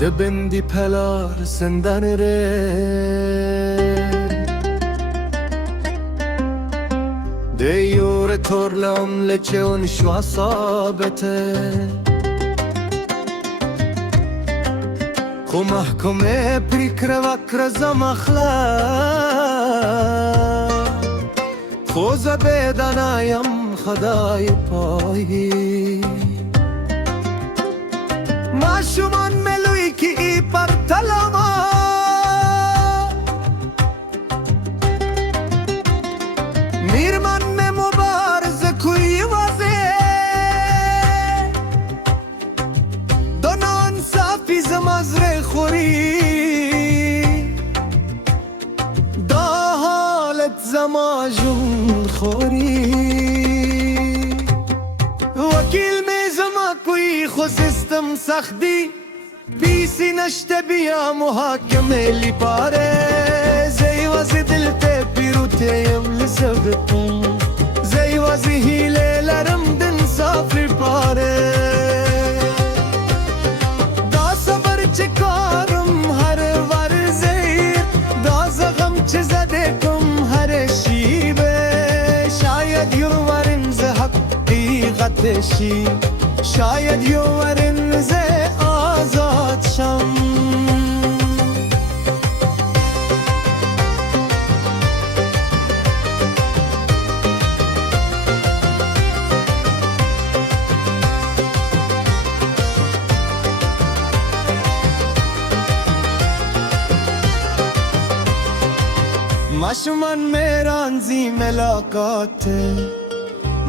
دبندی پلار سندن ره دیور تورلم لچون شو صابته خو محکمه پریکر وکر زمخلا خو زبیدنایم خدای پایی ما شمان ملوی کی ای پر تلما میرمن میں مبارز کوئی وزه دونان صافی زمزر خوری دا حالت زماجون خوری وکیل میں زما کوئی خو سیستم سختی بیسی نشته بیا محاکمه لی پاره زی وزی دلته پیروتیم لسبتم زی وزی هیله لرم دن سافر پاره دا صبر چکارم هر ورزیر دا زغم چه زده کم هر شیبه شاید یو ورن ز حقیقت شی شاید یو ورن ز آزاد شم مشمن میران زی ملاقاته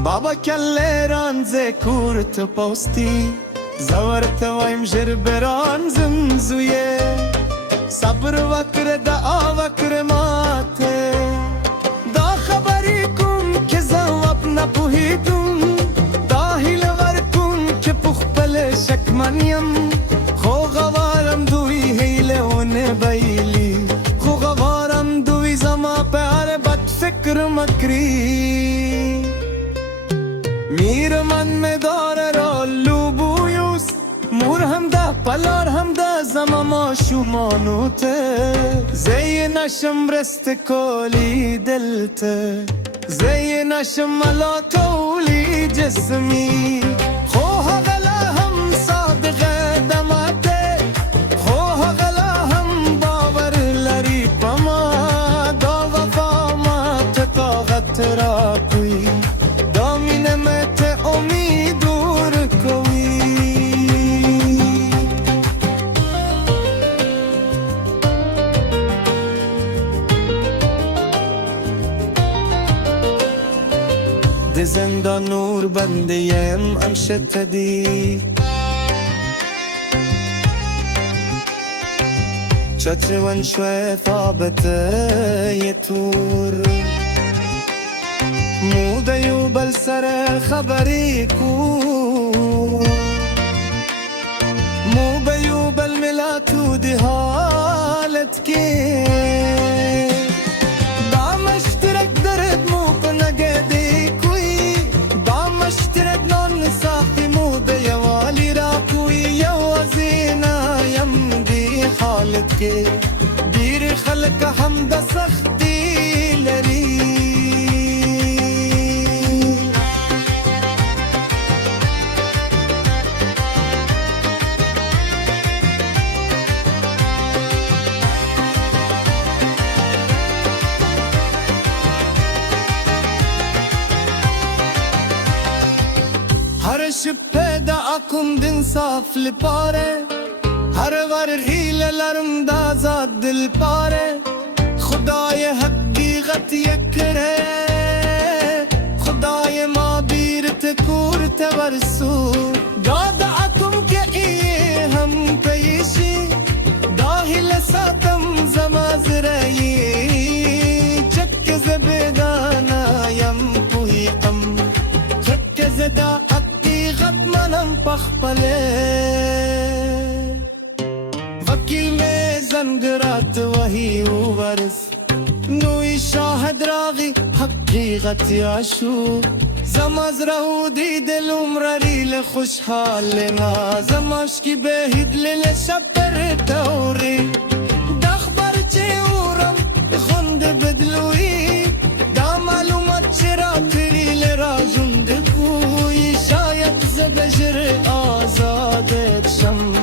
بابا کله رانزه کورت پوستی زورت وایم جر بران زمزویه صبر وکر دا وکر ماته دا خبری کن که زواب نپوهیدم دا هیل ور کن که پخپل شکمنیم خو غوارم دوی هیل اون بیلی خو غوارم دوی زما پیار بد فکر مکری میر من میں دار رالو بویوست مور هم ده پلار هم ده زما ما شمانوته زی نشم رست کلی دلته زی نشم ملا تولی جسمی خواه غلا هم صادق دماته خواه غلا هم باور لری پما دا وفا ما تطاقت را کوئی دامین مت امیدور کوئی ده زنده نور بنده یم امشت دی چچون شوی ثابت یتور مودیو بل سر خبری کو مو بیو بل ملاتو دی حالت کی دام اشترک درد مو کنگه دی کوئی دام اشترک نان ساختی مو دیوالی را کوئی یوازینا یم دی حالت کی دیر خلق هم دا سختی لری شپه دا اکم دن صاف لپاره هر ور هیللرم دا زاد دل پاره خدای حقیقت یکره خدای ما بیرت کورت ورسو دا اکم که ای هم پیشی دا هیل ساتم زمازرهی چک زبدانا یم پویقم چک زدا منم پخپله وکیل میں زنگرات وحی ورس نوی شاہد راغی حقیقت یاشو زماز رهودی دلم رری لخوشحال نازماش کی بهید لشب بر توری دخبر چیورم خوند بدلوی دا معلومات چرا تری لراجوند بوی شاید زبجر آزادت شم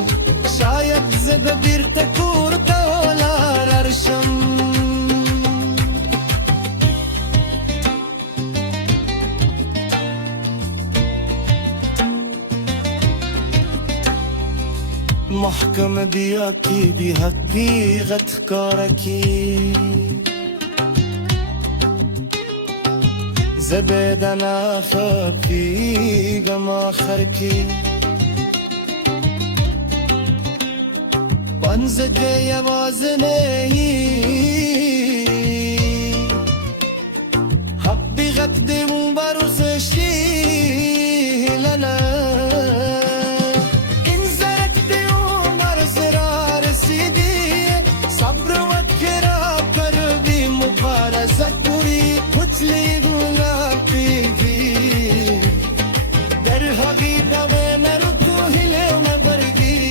شاید زب بیرتکور تولار ارشم محکم بیا کی دی حقیقت کارکی زبدنا خفی گم آخر کی پنزد یواز نهی حبی قدم برسشی لنا زکوری پتلی گلابی بی در حقیقت مرو تو هیله مبرگی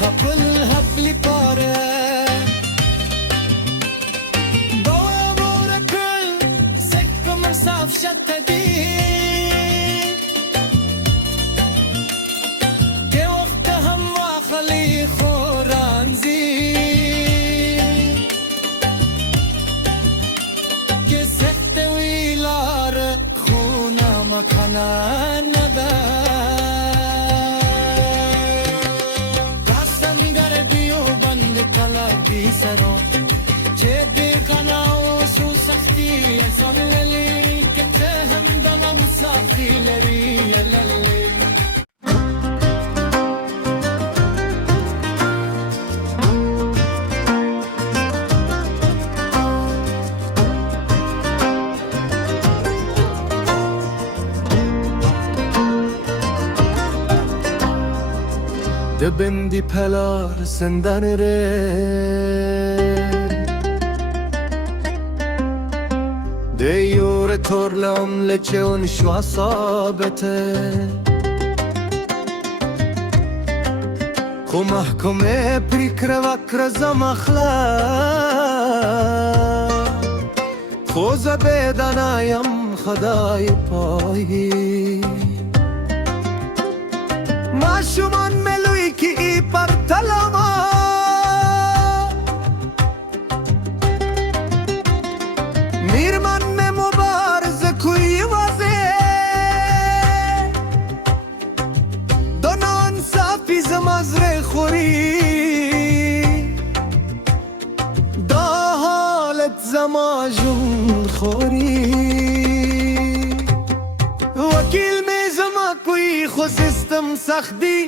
خپل حبلی پاره باور مورکل سک مساف شتدی که وقت هم واخلی خورانزی که سخت ویلار خونا مکانا نده سرو چه دیکھناو سو سختی سن للی که هم دمم سختی لری للی Dibindi pelar senden re Deyure torlam leçeun şu asabete Khu mahkume prikre vakre zamakhla Khu zabedanayam khadai payi Mashuman melui ki ipar talama Mirman me mubarz kuy waze Donan safi zamazre khori Da halet zamajun khori Vakil me zama koy khosistam sakhdi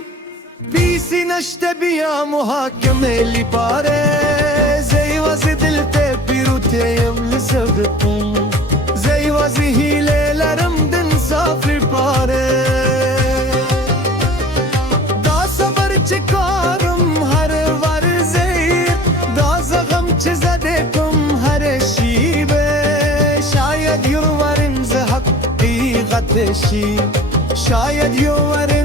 Pisi nashte biya muhakeme li pare Zeyvazi dilte piruteyim li sevdim Zeyvazi hilelerim din safri pare Da sabır çıkarım her var zeyir Da zagam çizadekum her şibe Şayet yuvarım ze hakkikateşi Şayet yuvarım